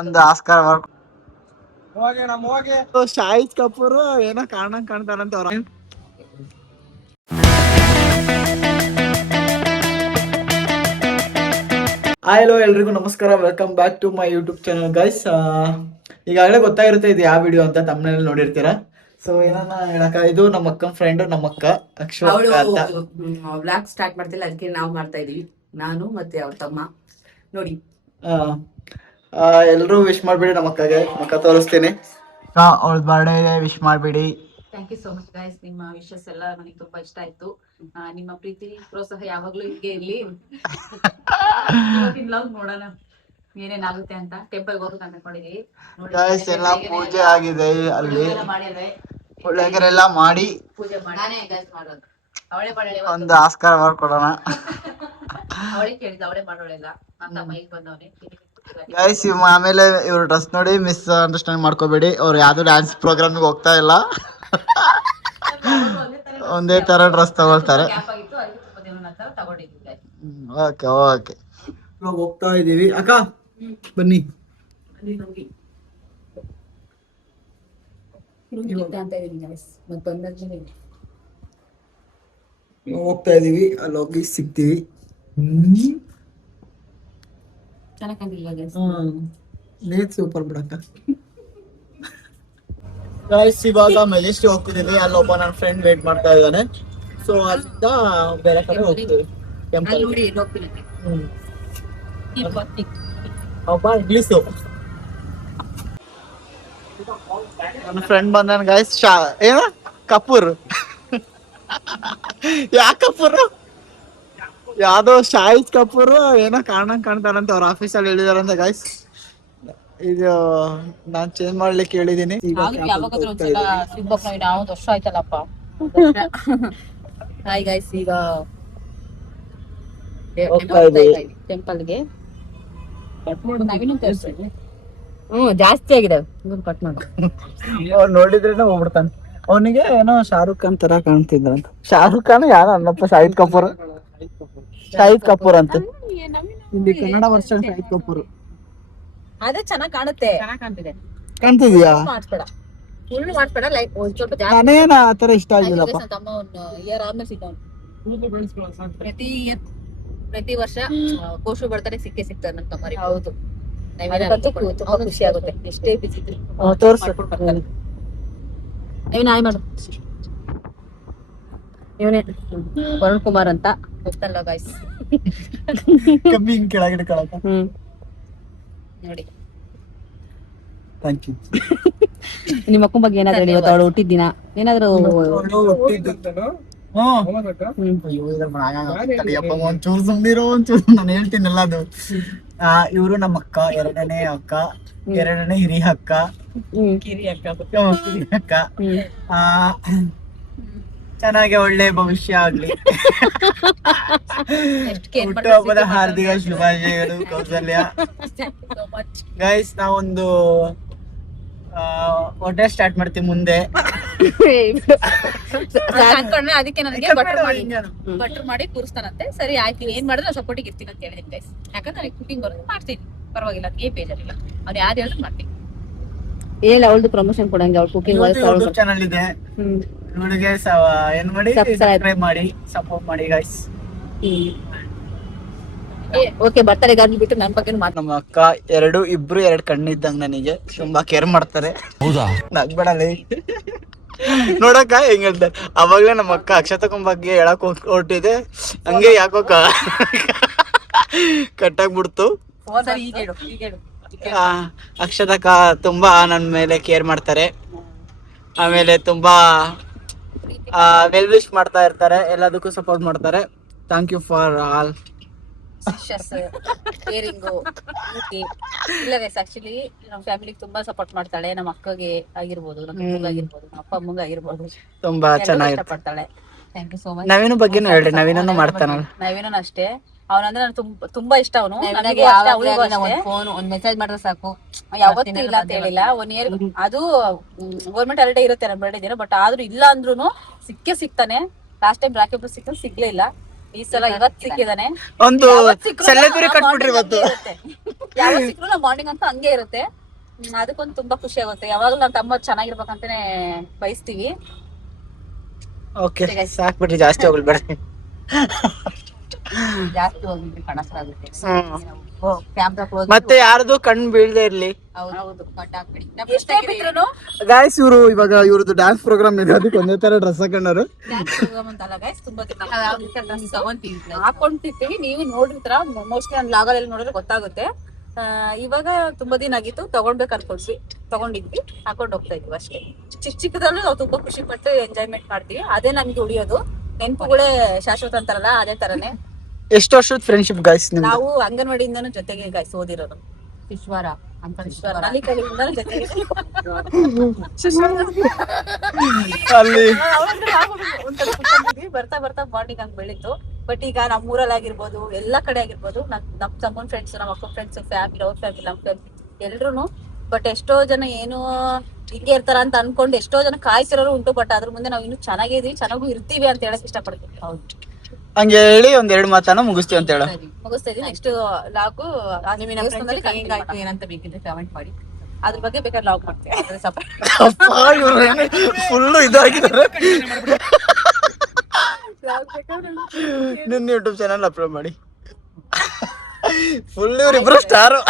ಒಂದು ಆಸ್ಕಾರ ಶಾಹಿದ್ ಕಪೂರ್ ಏನೋ ಕಾಣ್ತಾರಂತ ಅವ್ರ. ಹಲೋ ಎಲ್ರಿಗೂ ನಮಸ್ಕಾರ, welcome back to my YouTube channel guys. ಈಗಾಗಲೇ ಗೊತ್ತಾಗಿರುತ್ತೆ ಇದು ಯಾವ ವಿಡಿಯೋ ಅಂತ, ತಮ್ಮನೇಲಿ ನೋಡಿರ್ತೀರಾ. ಸೊ ಏನನ್ನ ಹೇಳಕ್ಕ, ಇದು ನಮ್ಮ ಅಕ್ಕನ ಫ್ರೆಂಡ್, ನಮ್ಮ ಅಕ್ಕ ಅಕ್ಷು ಅಂತ. ವ್ಲಾಗ್ ಸ್ಟಾರ್ಟ್ ಮಾಡ್ತಿಲ್ಲ, ಅದಕ್ಕೆ ನಾವು ಮಾಡ್ತಾ ಇದೀವಿ, ನಾನು ಮತ್ತೆ ಅವ್ರ ತಮ್ಮ. ನೋಡಿ ಎಲ್ಲರೂ ವಿಶ್ ಮಾಡ್ಬಿಡಿ ನಮ್ಮ ಅಕ್ಕಗೆ, ಅಕ್ಕ ತೋರಿಸ್ತೀನಿ. ಅವಳ ಬರ್ಡೇ ವಿಶ್ ಮಾಡ್ಬಿಡಿ. Thank you so much guys, ನಿಮ್ಮ ವಿಶಸ್ ಎಲ್ಲ ನನಗೆ ತುಂಬಾ ಇಷ್ಟ ಆಯ್ತು. ನಿಮ್ಮ ಪ್ರೀತಿ ಪ್ರೋತ್ಸಾಹ ಯಾವಾಗ್ಲೂ ಹೀಗೆ ಇರ್ಲಿ. ವ್ಲಾಗ್ ನೋಡೋಣ ಏನೇನಾಗುತ್ತೆ ಅಂತ. ಟೆಂಪಲ್ ಹೋಗ್ಬೇಕು ಅನ್ಕೊಂಡಿದೀವಿ. ಗೈಸ್ ಎಲ್ಲ ಪೂಜೆ ಆಗಿದೆ, ಅಲ್ಲಿ ಮಾಡಿದ್ವಿ, ಒಳ್ಳೆಗರೆಲ್ಲ ಮಾಡಿ ಪೂಜೆ ಮಾಡಿ ಮಾಡೋದು. ಅವಳೇ ಮಾಡೋಳೆ, ಒಂದು ಆಸ್ಕಾರ ಮಾಡ್ಕೊಡೋಣ. ಅವಳೇ ಕೇಳಿದ, ಅವಳೇ ಮಾಡೋಳೆಲ್ಲ ಅಂತ ಮೈಕ್ ಬಂದವನೇ. ಗೈಸ್ ಆಮೇಲೆ ಇವ್ರ ಡ್ರೆಸ್ ನೋಡಿ ಮಿಸ್ ಅಂಡರ್ಸ್ಟ್ಯಾಂಡ್ ಮಾಡ್ಕೋಬೇಡಿ, ಅವ್ರು ಯಾವ್ದು ಡ್ಯಾನ್ಸ್ ಪ್ರೋಗ್ರಾಮ್ಗೆ ಹೋಗ್ತಾ ಇಲ್ಲ, ಒಂದೇ ತರ ಡ್ರೆಸ್ ತಗೊಳ್ತಾರೆ. ಓಕೆ ಓಕೆ, ಇವಾಗ ಹೋಗ್ತಾ ಇದೀವಿ. ಅಕ್ಕ ಬನ್ನಿ. ಹೋಗ್ತಾ ಇದೀವಿ, ಅಲ್ಲಿ ಹೋಗಿ ಸಿಗ್ತೀವಿ. ಸೂಪರ್ ಬಿಡಕ್ಕ. ಇವಾಗ ಮೆಜೆಸ್ಟಿಕ್ ಹೋಗ್ತಿದೀವಿ, ಅಲ್ಲಿ ಒಬ್ಬ ನನ್ನ ಫ್ರೆಂಡ್ ವೇಟ್ ಮಾಡ್ತಾ ಇದ್ದಾನೆ. ಸೊ ಅಲ್ಲಿಂದ ಬೇರೆ ಕಡೆ ಹೋಗ್ತೀವಿ, ಟೆಂಪಲ್. ಒಬ್ಬ ಇಂಗ್ಲೀಷು ನನ್ನ ಫ್ರೆಂಡ್ ಬಂದಾನ ಗೈಸ್. ಏನ ಕಪೂರ್ ಯಾ ಕಪೂರ್, ಯಾವ್ದೋ ಶಾಹಿದ್ ಕಪೂರ್ ಏನೋ ಕಾಣ್ತಾರಂತ ಅವ್ರ ಆಫೀಸಲ್ಲಿ ಹೇಳಿದಾರಂತ ಗೈಸ್. ಇದು ನಾನ್ ಚೇಂಜ್ ಮಾಡ್ಲಿಕ್ಕೆ ಹೇಳಿದೀನಿ. ವರ್ಷ ಆಯ್ತಲ್ಲಪ್ಪ. ಹಾಯ್ ಗೈಸ್, ಈಗ ಟೆಂಪಲ್ಗೆ ಜಾಸ್ತಿ ಆಗಿದೆ, ಕಟ್ ಮಾಡು. ನೋಡಿದ್ರೇನೆ ಹೋಗ್ಬಿಡ್ತಾನೆ. ಅವನಿಗೆ ಏನೋ ಶಾರುಖ್ ಖಾನ್ ತರ ಕಾಣ್ತಿದ್ರಂತ. ಶಾರುಖ್ ಖಾನ್ ಯಾರ ಅನ್ನಪ್ಪ, ಶಾಹಿದ್ ಕಪೂರ್. ಶಾಹಿದ್ ಕಪೂರ್ ಅಂತ ಇಲ್ಲಿ ಕನ್ನಡ ವರ್ಷನ್ ಶಾಹಿದ್ ಕಪೂರ್. ಅದೇ ಚೆನ್ನಾಗಿ ಕಾಣುತ್ತೆ, ಚೆನ್ನಾಗಿ ಕಾಣ್ತಿದೆ. ಕಾಣ್ತಿದ್ಯಾ? ಮಾಡಿಸ್ಬೇಡ, ಫುಲ್ ಮಾಡಿಸ್ಬೇಡ, ಲೈಕ್ ಒಂದ್ ಸ್ವಲ್ಪ ಜಾಸ್ತಿ. ನಾನೇನ ಆತರ ಇಷ್ಟ ಆಗಿಲ್ಲಪ್ಪ. ತಮ್ಮ ಒಂದು ಇಯರ್ ಆದ್ಮೇಲೆ ಸಿಗ್ತಾವ. ಪ್ರತಿ ವರ್ಷ ಕೋಶು ಬರ್ತಾರೆ, ಸಿಕ್ಕೇ ಸಿಗ್ತಾರೆ ನನ್ನ ತಮ್ಮರಿ. ಹೌದು, ತುಂಬಾ ಖುಷಿ ಆಗುತ್ತೆ, ಎಷ್ಟೇ ಬಿಸಿ ಇದ್ರು. ನಾಯಿ ಮಾಡು. ಇವನೇ ವರುಣ್ ಕುಮಾರ್ ಅಂತ, ಗೊತ್ತಲ್ಲ ಗಾಯ್ಸ್. ಕಮ್ಮಿ ಹಿಂಗ್ ಕೆಳಗಡೆ ಕಳಕ. ನೋಡಿ, ಥ್ಯಾಂಕ್ ಯು. ನಿಮ್ಮ ಅಕ್ಕನ ಬಗ್ಗೆ ಏನಾದ್ರು ಹೇಳಿ, ಇವತ್ತು ಅವಳು ಹುಟ್ಟಿದ್ದಿನ ಏನಾದ್ರು. ಒಂಚೂರು ಸುಮ್ನಿರೋ, ಒಂಚೂರು ನಾನು ಹೇಳ್ತೀನಲ್ಲ ಅದು. ಇವರು ನಮ್ಮ ಅಕ್ಕ, ಎರಡನೇ ಅಕ್ಕ, ಎರಡನೇ ಹಿರಿಯ ಅಕ್ಕ, ಕಿರಿಯ ಅಕ್ಕ. ಚೆನ್ನಾಗಿ ಒಳ್ಳೆ ಭವಿಷ್ಯ ಆಗ್ಲಿ. ಹುಟ್ಟುಹಬ್ಬದ ಹಾರ್ದಿಕ ಶುಭಾಶಯಗಳು ಕೌಸಲ್ಯ. ಗೈಸ್, ನಾವೊಂದು ಹೋಟೆಲ್ ಸ್ಟಾರ್ಟ್ ಮಾಡ್ತೀವಿ ಮುಂದೆ. ಅದಕ್ಕೆ ನನಗೆ ಬಟರ್ ಮಾಡಿ ಕೂರಿಸ್ತಾನಂತೆ. ಸರಿ ಆಯ್ತು, ಏನ್ ಮಾಡಿದ್ರೆ ಸಪೋರ್ಟಿಗೆ ಇರ್ತೀನಿ ಅಂತ ಹೇಳಿದೀನಿ ಗೈಸ್. ಯಾಕಂದ್ರೆ ನನಗೆ ಕುಕಿಂಗ್ ಬರೋದು, ಮಾಡ್ತೀನಿ, ಪರವಾಗಿಲ್ಲ, ಏನ್ ಬೇಜಾರಿಲ್ಲ. ಅವ್ನು ಯಾವ್ದು ಹೇಳಿದ್ರು ಮಾಡ್ತೀನಿ. ಏನಿಲ್ಲ, ಅವಳದು ಪ್ರಮೋಷನ್ ಕೊಡಂಗೆ, ಅವ್ಳು ಕುಕಿಂಗ್ ಯೂಟ್ಯೂಬ್ ಚಾನಲ್ ಇದೆ, ಇವಳಿಗೆ ಏನ್ ಮಾಡಿ ಸಬ್ಸ್ಕ್ರೈಬ್ ಮಾಡಿ, ಸಪೋರ್ಟ್ ಮಾಡಿ ಗೈಸ್. ಓಕೆ, ಬರ್ತಾರೆ ಗಾಡಿ ಬಿಟ್ಟು ನನ್ನ ಬಗ್ಗೆ ಮಾತು. ನಮ್ಮ ಅಕ್ಕ ಇಬ್ರು ಎರಡು ಕಣ್ಣಿದ್ದಂಗ, ನನಗೆ ತುಂಬಾ ಕೇರ್ ಮಾಡ್ತಾರೆ. ಹೌದಾ? ನಗ್ಬೇಡಲ್ಲ ನೋಡಕ್ಕ ಹೆಂಗ್ ಹೇಳ್ತಾರೆ. ಅವಾಗ್ಲೇ ನಮ್ಮ ಅಕ್ಕ ಅಕ್ಷತಕ್ಕನ ಬಗ್ಗೆ ಹೇಳಕ್ ಹೊರಟಿದೆ, ಹಂಗೆ ಯಾಕೋ ಕಟ್ಟಾಗ್ಬಿಡ್ತು. ಅಕ್ಷತಕ್ಕ ತುಂಬಾ ನನ್ನ ಮೇಲೆ ಕೇರ್ ಮಾಡ್ತಾರೆ, ಆಮೇಲೆ ತುಂಬಾ ವೆಲ್ ವಿಶ್ ಮಾಡ್ತಾ ಇರ್ತಾರೆ, ಎಲ್ಲದಕ್ಕೂ ಸಪೋರ್ಟ್ ಮಾಡ್ತಾರೆ. Thank you for all. ಇಲ್ಲ ಗೈಸ್, ಆಕ್ಚುಲಿ ನಮ್ಮ ಫ್ಯಾಮಿಲಿಗೆ ತುಂಬಾ ಸಪೋರ್ಟ್ ಮಾಡ್ತಾಳೆ. ನಮ್ಮ ಅಕ್ಕಗೆ ಆಗಿರ್ಬೋದು, ನಮ್ಮ ಆಗಿರ್ಬೋದು, ನಮ್ಮ ಅಪ್ಪ ಅಮ್ಮಂಗ ಆಗಿರ್ಬೋದು, ತುಂಬಾ ಚೆನ್ನಾಗಿ ಇಷ್ಟಪಡ್ತಾಳೆ. Thank you so much. ನವೀನ ಬಗ್ಗೆನೂ ಹೇಳಿ, ನವೀನೂ ಮಾಡ್ತಾನಲ್ಲ. ನವೀನೂ ಅಷ್ಟೇ, ಅವನಂದ್ರೆ ನನಗೆ ತುಂಬಾ ಇಷ್ಟ. ಅವನು ಫೋನ್ ಒಂದ್ ಮೆಸೇಜ್ ಮಾಡಿದ್ರೆ ಸಾಕು, ಯಾವತ್ತೂ ಇಲ್ಲ ಅಂತ ಹೇಳಿಲ್ಲ. 1 ಇಯರ್ ಅದು ಗೌರ್ಮೆಂಟ್ ಹಾಲಿಡೇ ಇರುತ್ತೆ ನಮ್ಮ ಬರ್ಡೇ ದಿನ, ಬಟ್ ಆದ್ರೂ ಇಲ್ಲ ಅಂದ್ರೂ ಸಿಕ್ಕೇ ಸಿಗ್ತಾನೆ. ಲಾಸ್ಟ್ ಟೈಮ್ ರಾಖಿ ಹಬ್ಬ ಸಿಕ್ಕಲ್ಲಿ ಸಿಗ್ಲೇ ಇಲ್ಲ. ಈ ಸಲ ಇವತ್ ಸಿಕ್ಕಿದಾನೆ. ಒಂದು ಸೆಲೆಬ್ರಿ ಕಟ್ಬಿಟ್ರಿ ಇವತ್ತು. ಯಾವತ್ ಸಿಕ್ಕರು ನಾವು ಮಾರ್ನಿಂಗ್ ಅಂತ ಹಂಗೆ ಇರುತ್ತೆ. ಅದಕ್ಕೊಂದು ತುಂಬಾ ಖುಷಿ ಆಗುತ್ತೆ. ಯಾವಾಗ್ಲೂ ನಮ್ಮ ತಮ್ಮ ಚೆನ್ನಾಗಿರ್ಬೇಕಂತಾನೆ ಬಯಸ್ತೀವಿ. ಓಕೆ ಸಾಕ್ಬಿಟ್ರಿ, ಜಾಸ್ತಿ ಹೋಗ್ಬೇಡ. ಜಾಸ್ತಿ ಹೋಗಿದ್ರೆ ಕಣಸಾಗುತ್ತೆ. ಕ್ಯಾಮ್ರಾ ಕ್ಲೋಸ್ ಮತ್ತೆ ಯಾರ್ದು ಕಣ್ ಬೀಳ್ದೆ ಇರ್ಲಿ. ಹೌದು ಕಟ್ ಹಾಕ್ಬಿಡಿ. ನಮ್ಗೆ ಎಷ್ಟೇ ಬಿಟ್ರು ಗಾಯ್ಸ್ ಇವಾಗ ಇವ್ರದ್ದು ಡ್ಯಾನ್ಸ್ ಪ್ರೋಗ್ರಾಮ್ ಇದೆ, ಅದಕ್ಕೆ ಒಂದೇ ತರ ಡ್ರೆಸ್ ಹಾಕೊಂಡರು. ಡ್ಯಾನ್ಸ್ ಪ್ರೋಗ್ರಾಮ್ ಅಂತಲ್ಲ ಗೈಸ್, ತುಂಬಾ ಹಾಕೊಂತಿರ್ತೀವಿ. ನೀವು ನೋಡಿರ್ತೀರ ಮೋಸ್ಟ್ಲಿ ನಾನು ಲಾಗಲ್ಲಿ ನೋಡಿದ್ರೆ ಗೊತ್ತಾಗುತ್ತೆ. ಇವಾಗ ತುಂಬಾ ದಿನ ಆಗಿತ್ತು, ತಗೊಂಡ್ಬೇಕು ಅನ್ಕೊಂಡ್ವಿ, ತಗೊಂಡಿದ್ವಿ, ಹಾಕೊಂಡ್ ಹೋಗ್ತಾ ಇದ್ವಿ ಅಷ್ಟೇ. ಚಿಕ್ಕದಲ್ಲೂ ನಾವು ತುಂಬಾ ಖುಷಿ ಪಟ್ಟು ಎಂಜಾಯ್ಮೆಂಟ್ ಮಾಡ್ತೀವಿ. ಅದೇ ನಮ್ಗೆ ಉಳಿಯೋದು. ನೆನಪುಗಳೇ ಶಾಶ್ವತ ಅಂತಾರಲ್ಲ, ಅದೇ ತರನೇ. ಎಷ್ಟು ವರ್ಷದ ಫ್ರೆಂಡ್ಶಿಪ್ ಗಾಯ್ಸ್? ನಾವು ಅಂಗನವಾಡಿಯಿಂದನೂ ಜೊತೆಗೆ ಗಾಯ್ಸ್ ಓದಿರೋದು. ಶಿಶ್ವಾರ ಅಂತ ನಲಿಕಲಿಂದನೂ ಜೊತೆಗೆ ಅಲ್ಲಿ ಬರ್ತಾ ಬರ್ತಾ ಬಾಂಡಿಂಗ್ ಹಂಗ್ ಬೆಳೀತು. ಬಟ್ ಈಗ ನಮ್ಮ ಊರಲ್ಲಿ ಆಗಿರ್ಬೋದು, ಎಲ್ಲಾ ಕಡೆ ಆಗಿರ್ಬೋದು, ನಮ್ ತಮ್ಮನ್ ಫ್ರೆಂಡ್ಸ್, ನಮ್ಮ ಅಕ್ಕ ಫ್ರೆಂಡ್ಸ್, ಫ್ಯಾಮಿಲಿ, ಅವ್ರ ಫ್ಯಾಮಿಲಿ, ನಮ್ ಫ್ಯಾಮಿಲಿ ಎಲ್ರು. ಬಟ್ ಎಷ್ಟೋ ಜನ ಏನು ಹಿಂಗೆ ಇರ್ತಾರ ಅಂತ ಅನ್ಕೊಂಡು ಎಷ್ಟೋ ಜನ ಕಾಯ್ತಿರೋರು ಉಂಟು. ಬಟ್ ಅದ್ರ ಮುಂದೆ ನಾವು ಇನ್ನೂ ಚೆನ್ನಾಗಿದೀವಿ, ಚೆನ್ನಾಗೂ ಇರ್ತೀವಿ ಅಂತ ಹೇಳಕ್ ಇಷ್ಟಪಡ್ತೀವಿ. ಹೌದು, ಹಂಗೆ ಹೇಳಿ ಒಂದೆರಡು ಮಾತನ್ನ ಮುಗಿಸ್ತೀವಿ ಅಂತ ಹೇಳ ಮುಗಿಸ್ತಾ ಇದೀವಿ. ನೆಕ್ಸ್ಟ್ ಲಾಗು ಏನಂತ ಬೇಕಿದ್ರೆ ಕಮೆಂಟ್ ಮಾಡಿ, ಅದ್ರ ಬಗ್ಗೆ ಬೇಕಾದ್ರೆ ಲಾಗ್ ಮಾಡ್ತೀವಿ. ಫುಲ್ಲು ಇದಾಗಿದ್ದಾರೆ. ನಿನ್ನ ಯೂಟ್ಯೂಬ್ ಚಾನಲ್ ಅಪ್ಲೋಡ್ ಮಾಡಿ. ಫುಲ್ ಇವ್ರಿಬ್ರು ಸ್ಟಾರು.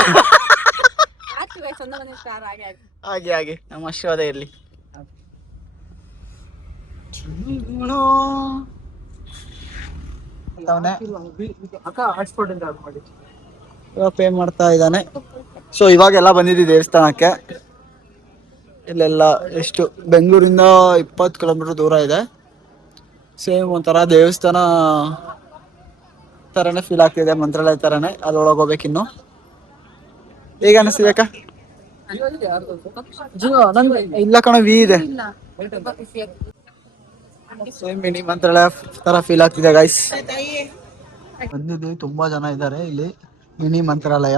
ಹಾಗೆ ಹಾಗೆ ನಮ್ಮ ಆಶೀರ್ವಾದ ಇರ್ಲಿ. ಪೇ ಮಾಡ್ತಾ ಇದ್ದಾನೆ. ಸೊ ಇವಾಗೆಲ್ಲ ಬಂದಿದ್ದೀವಿ ದೇವಸ್ಥಾನಕ್ಕೆ. ಇಲ್ಲೆಲ್ಲ ಎಷ್ಟು ಬೆಂಗಳೂರಿಂದ 20 ಕಿಲೋಮೀಟರ್ ದೂರ ಇದೆ. ಸೇಮ್ ಒಂಥರ ದೇವಸ್ಥಾನ ತರನೇ ಫೀಲ್ ಆಗ್ತಿದೆ, ಮಂತ್ರಾಲಯ ತರನೇ. ಅದ್ರೊಳಗೆ ಹೋಗ್ಬೇಕಿನ್ನು. ಹೇಗೆ ಅನಿಸ್ತಿಬೇಕಾ? ಇಲ್ಲ ಕಣ, ವಿ ಇದೆ. ಸೇಮ್ ಮಿನಿ ಮಂತ್ರಾಲಯ ತರ ಫೀಲ್ ಆಗ್ತಿದೆ ಗೈಸ್. ಬಂದಿದ್ದೀವಿ, ತುಂಬಾ ಜನ ಇದ್ದಾರೆ ಇಲ್ಲಿ. ಮಿನಿ ಮಂತ್ರಾಲಯ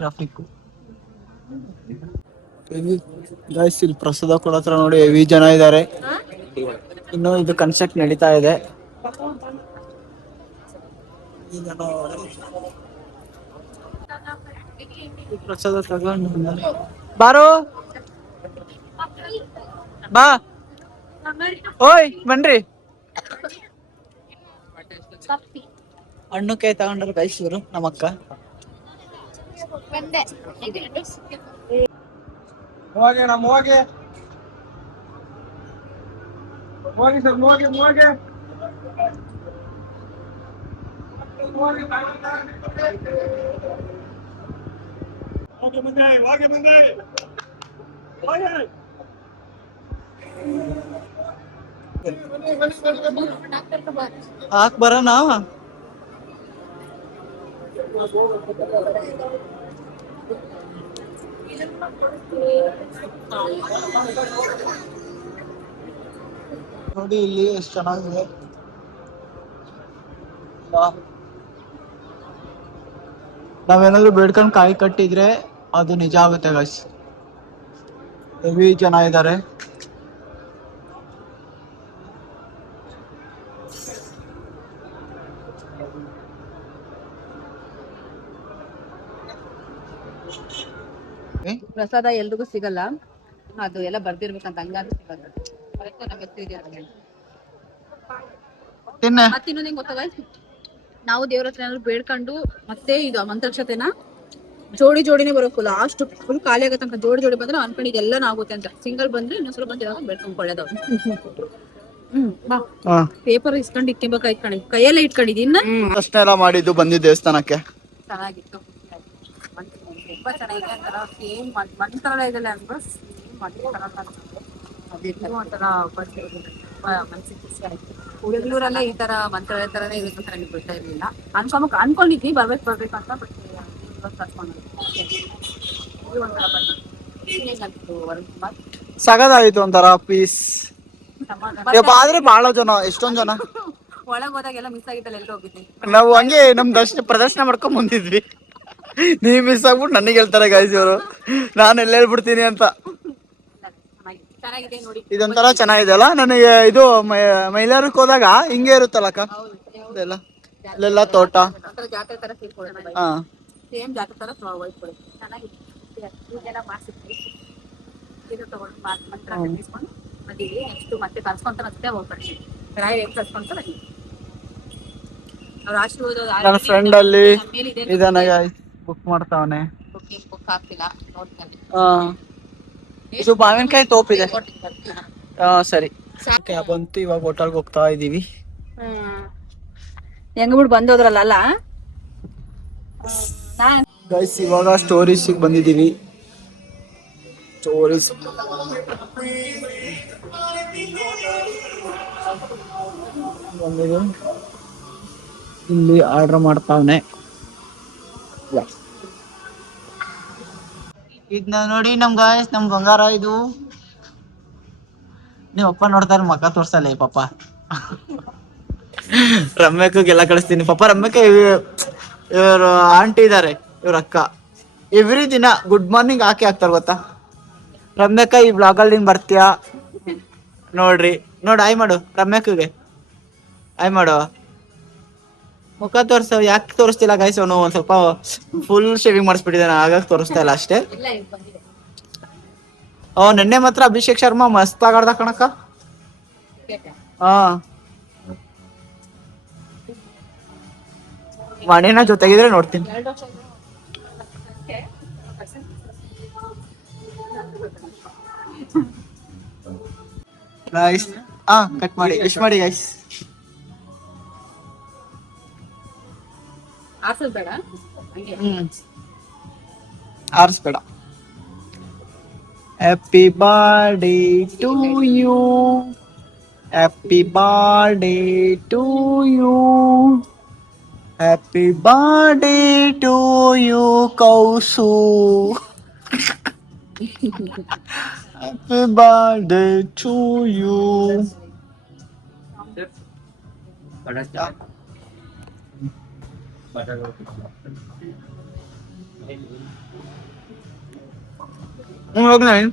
ಟ್ರಾಫಿಕ್ ಗೈಸ್. ಇಲ್ಲಿ ಪ್ರಸಾದ ಕೊಡೋ ಹತ್ರ ನೋಡಿ ಹೆವಿ ಜನ ಇದ್ದಾರೆ. ಇನ್ನು ಇದು ಕನ್ಸ್ಟ್ರಕ್ಟ್ ನಡೀತಾ ಇದೆ. ಪ್ರಸಾದ ತಗೊಂಡು ಬಾರೋ ಬಾ. ಓಯ್ ಬನ್ರಿ. ಹಣ್ಣು ಕೈ ತಗೊಂಡ್ರು ಗೈಸ್ ಇವರು, ನಮ್ಮ ಅಕ್ಕ. ಹಾಕ್ ಬರೋಣ. ನೋಡಿ ಇಲ್ಲಿ ಎಷ್ಟು ಚೆನ್ನಾಗಿದೆ. ನಾವೇನಾದ್ರು ಬೇಡ್ಕೊಂಡು ಕಾಯಿ ಕಟ್ಟಿದ್ರೆ ಅದು ನಿಜ ಆಗುತ್ತೆ ಗೈಸ್. ಹೆವಿ ಜನ ಇದ್ದಾರೆ. ಪ್ರಸಾದ ಎಲ್ರಿಗೂ ಸಿಗಲ್ಲ, ಅದು ಎಲ್ಲ ಬರ್ದಿರ್ಬೇಕಂತ ಹಂಗಾದ್ರೂ ಸಿಗಲ್ಲ. ಮತ್ತೆ ಇನ್ನೊಂದು ಗೊತ್ತಾಗ, ನಾವು ದೇವ್ರ ಹತ್ರ ಏನಾದ್ರು ಬೇಡ್ಕೊಂಡು ಮತ್ತೆ ಇದು ಮಂತ್ರಾಕ್ಷತೆನ ಜೋಡಿನೇ ಬರೋಕಲ್ಲ, ಅಷ್ಟು ಫುಲ್ ಖಾಲಿ ಆಗೋ ತನಕ ಜೋಡಿ ಬಂದ್ರೆ ಅನ್ಕೊಂಡಿದ್ದು ಎಲ್ಲ ಆಗುತ್ತೆ ಅಂತ. ಸಿಂಗಲ್ ಬಂದ್ರೆ ಇನ್ನೊಂದ್ಸಲ ಬಂದು ಬೇಡ್ಕೊಂಡ್ ಕೊಳ್ಳೋದು. ಪೇಪರ್ ಇಸ್ಕೊಂಡು ಇಕ್ಕೋಬೇಕಾಯ್ತು ಕಣಿ, ಕೈಯಲ್ಲೇ ಇಟ್ಕೊಂಡಿದ್ದೀನಿ. ಅಷ್ಟೆಲ್ಲ ಮಾಡಿದ್ದು ಬಂದಿ ದೇವಸ್ಥಾನಕ್ಕೆ. ಚೆನ್ನಾಗಿತ್ತು, ತುಂಬಾ ಚೆನ್ನಾಗಿದೆ. ಒಂಥರ ಸೇಮ್ ಮಂತ್ರಾಲಯದಲ್ಲಿ ಅನ್ಬೋ ಒಂಥರ ಮನ್ಸಿಗೆ ಖುಷಿ ಆಯ್ತು. ಬೆಂಗಳೂರಲ್ಲ ಈ ತರ ಮಂತ್ರಾಲಯ ತರನೇ ಇರುತ್ತೆ ಅಂತ ನನಗೆ ಗೊತ್ತಾ ಇರ್ಲಿಲ್ಲ. ಅನ್ಕೊಂಡಿದ್ವಿ ಬರ್ಬೇಕು ಅಂತ. ಬಟ್ ಸಗದಾಗಿತ್ತು, ಒಂಥರ ಪೀಸ್. ಆದ್ರೆ ಬಹಳ ಜನ, ಎಷ್ಟೊಂದ್ ಜನ ಒಳಗ್ ಹೋದಾಗೆಲ್ಲ ಮಿಸ್ ಆಗಿದ್ದಲ್ಲ, ಎಲ್ಲಿ ಹೋಗಿದ್ವಿ ನಾವು. ಹಂಗೆ ನಮ್ ಪ್ರದರ್ಶನ ಮಾಡ್ಕೊಂಡ್ ಬಂದಿದ್ವಿ. ನೀವ್ ಮಿಸ್ ಆಗ್ಬಿಟ್ಟು ನನಗೆ ಹೇಳ್ತಾರೆ ಗಾಯ್ಸ್ ಇವರು, ನಾನು ಎಲ್ಲ ಹೇಳ್ಬಿಡ್ತೀನಿ ಅಂತ. ಚೆನ್ನಾಗಿದೆ ನೋಡಿ. ಇದೊಂಥರ ಚೆನ್ನಾಗಿದೆ ಅಲ್ಲ. ನನಗೆ ಇದು ಮೈಲಾರಕ್ಕೆ ಹೋದಾಗ ಹಿಂಗೆ ಇರುತ್ತಲ್ಲ ಅಕ್ಕ ಇದೆಲ್ಲ, ಇಲ್ಲೆಲ್ಲ ತೋಟ. ಜಾತ್ರೆ ತರ ಫೀಲ್ ಕೊಡುತ್ತೆ. ಹಾ ಸೇಮ್ ಜಾತ್ರೆ ತರ ವೈಟ್ ಕೊಡುತ್ತೆ. ಚೆನ್ನಾಗಿದೆ. ಇದೆಲ್ಲ ಮಾಡಿಸಿದ್ವಿ. ಇದು ತಗೊಂಡು ಮಾತ್ರ ಕಟ್ಟಿಸ್ಕೊಂಡು ಬಂದಿವಿ. ನೆಕ್ಸ್ಟ್ ಮತ್ತೆ ಕರ್ಸ್ಕೊಂತ ಮತ್ತೆ ಹೋಗ್ಬಿಡ್ತೀವಿ. ರಾಯ್ ಹೆಂಗ್ ಕರ್ಸ್ಕೊಂತ ಅವ್ರ ಆಶೀರ್ವಾದ. ನನ್ನ ಫ್ರೆಂಡ್ ಅಲ್ಲಿ ಇದನ್ನ ಬುಕ್ ಮಾಡ್ತಾವನೆ. ಬುಕ್ ಆಗ್ತಿಲ್ಲ ನೋಡ್ತಾನೆ. ಇದು ಮಾವಿನಕಾಯಿ ತೋಪಿದೆ. ಸರಿ ಬಂತು. ಇವಾಗ ಹೋಟೆಲ್ಗೆ ಹೋಗ್ತಾ ಇದೀವಿ. ಹೆಂಗ್ ಬಿಟ್ಟು ಬಂದೋದ್ರಲ್ಲ. ಗೈಸ್ ಇವಾಗ ಸ್ಟೋರೀಸ್ ಬಂದಿದೀವಿ. ಸ್ಟೋರೀಸ್ ಇಲ್ಲಿ ಆರ್ಡರ್ ಮಾಡ್ತಾವನೆ. ಇದನ್ನ ನೋಡಿ ನಮ್ ಗಾಯ್ಸ್, ನಮ್ ಬಂಗಾರ ಇದು. ನೀವ್ ಅಪ್ಪ ನೋಡ್ತಾರೆ ಮಕ್ಕ ತೋರ್ಸಲ್ಲ ಈ ಪಾಪ. ರಮ್ಯಕ್ಕೆಲ್ಲ ಕಳಿಸ್ತೀನಿ ಪಾಪ. ರಮ್ಯಕ್ಕೆ ಇವರು ಆಂಟಿ ಇದಾರೆ, ಇವ್ರ ಅಕ್ಕ. ಎವ್ರಿ ದಿನ ಗುಡ್ ಮಾರ್ನಿಂಗ್ ಹಾಕ್ತಾರ ಗೊತ್ತಾ. ರಮ್ಯಕ್ಕ ಈ ಬ್ಲಾಗಲ್ಲಿ ನೀನ್ ಬರ್ತೀಯಾ ನೋಡ್ರಿ. ಆಯ್ ಮಾಡು ರಮ್ಯಕ್ಕಗೆ, ಆಯ್ ಮಾಡು. ಮುಖ ತೋರ್ಸ. ಯಾಕೆ ತೋರಿಸ್ತಿಲ್ಲ ಗೈಸ್, ಅವನು ಒಂದ್ ಸ್ವಲ್ಪ ಫುಲ್ ಶೇವಿಂಗ್ ಮಾಡಿಸ್ಬಿಟ್ಟಿದ್ದಾನೆ, ಹಾಗಾಗಿ ತೋರಿಸ್ತಾ ಇಲ್ಲ ಅಷ್ಟೇ. ನೆನ್ನೆ ಮಾತ್ರ ಅಭಿಷೇಕ್ ಶರ್ಮಾ ಮಸ್ತ್ ಆಗಾಡ್ದ ಕಣಕ್ಕ. ಹಾ ಮಣಿನ ಜೊತೆಗಿದ್ರೆ ನೋಡ್ತೀನಿ. ಗೈಸ್ ಕಟ್ ಮಾಡಿ ವಿಶ್ ಮಾಡಿ ಗೈಸ್. ಆರಿಸ್ಬೇಡ. Happy birthday to you, happy birthday to you, happy birthday to you Kausu, happy birthday to you. ಹೋಗ್ ನವೀನ್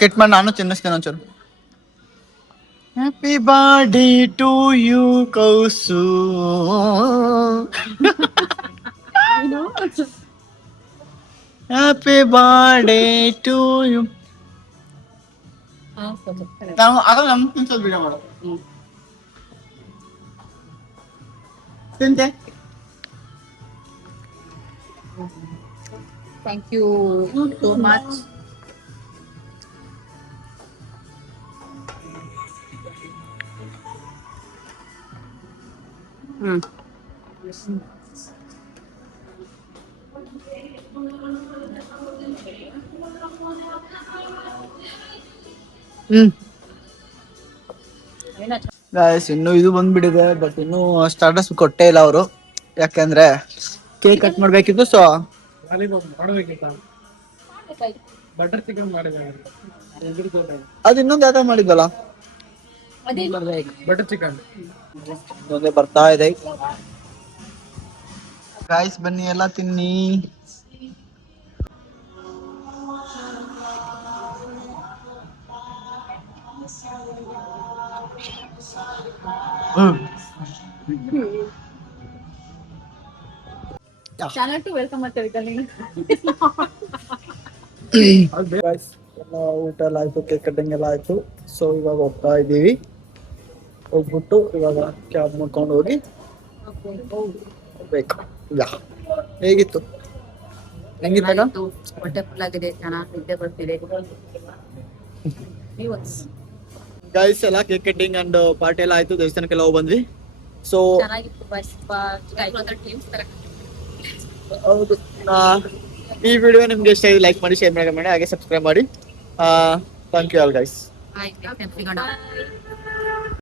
ಕೆಟ್ ಮಾಡಿ ನಾನು ತಿನ್ನಿಸ್ತೇನೆ ಒಂಚೂರು. Happy birthday to you Kausu, happy birthday to you. ತಿಂತೆ. Thank you so much. ಇನ್ನು ಇದು ಬಂದ್ಬಿಟ್ಟಿದೆ, ಬಟ್ ಇನ್ನು ಸ್ಟಾರ್ಟಸ್ ಕೊಟ್ಟೇ ಇಲ್ಲ ಅವರು. ಯಾಕಂದ್ರೆ ಕೇಕ್ ಕಟ್ ಮಾಡ್ಬೇಕಿತ್ತು. ಸೊ ಬಟರ್ ಚಿಕನ್ ಮಾಡಿದ್ರೆ ಅದು ಇನ್ನೊಂದು ಯಾವ್ದು ಮಾಡಿದ್ವಲ್ಲ, ಬಟರ್ ಚಿಕನ್ ಒಂದೇ ಬರ್ತಾ ಇದೆ. ಗಾಯ್ಸ್ ಬನ್ನಿ ಎಲ್ಲ ತಿನ್ನಿ. ಚಾನಲ್ ಟು ವೆಲ್ಕಮ್ ಅಂತ ಹೇಳ್ತಾನೆ. ಎಲ್ಲ ಊಟ ಎಲ್ಲ ಆಯ್ತು, ಕೇಕ್ ಕಟ್ಟಿಂಗ್ ಎಲ್ಲ ಆಯ್ತು. ಸೊ ಇವಾಗ ಹೋಗ್ತಾ ಇದ್ದೀವಿ. ಹೋಗ್ಬಿಟ್ಟು ಇವಾಗ ಕ್ಯಾಬ್ ಮಾಡ್ಕೊಂಡು ಹೋಗಿ ಬೇಕು. ಹೇಗಿತ್ತು? ಹೆಂಗಿತ್ತು? ಹೊಟ್ಟೆ ಫುಲ್ ಆಗಿದೆ, ಚೆನ್ನಾಗಿ ನಿದ್ದೆ ಬರ್ತಿದೆ. ಗೈಸ್ ಎಲ್ಲ ಕೇಕ್ ಕಟ್ಟಿಂಗ್ ಅಂಡ್ ಪಾರ್ಟಿ ಎಲ್ಲ ಆಯ್ತು, ದೇವಸ್ಥಾನಕ್ಕೆಲ್ಲ ಹೋಗಿ ಬಂದ್ವಿ. ಸೊ ಹೌದು, ಈ ವಿಡಿಯೋ ನಿಮ್ಗೆ ಇಷ್ಟ ಆಗಿದೆ ಲೈಕ್ ಮಾಡಿ, ಶೇರ್ ಮಾಡಿ, ಹಾಗೆ ಸಬ್ಸ್ಕ್ರೈಬ್ ಮಾಡಿ. Thank you all guys.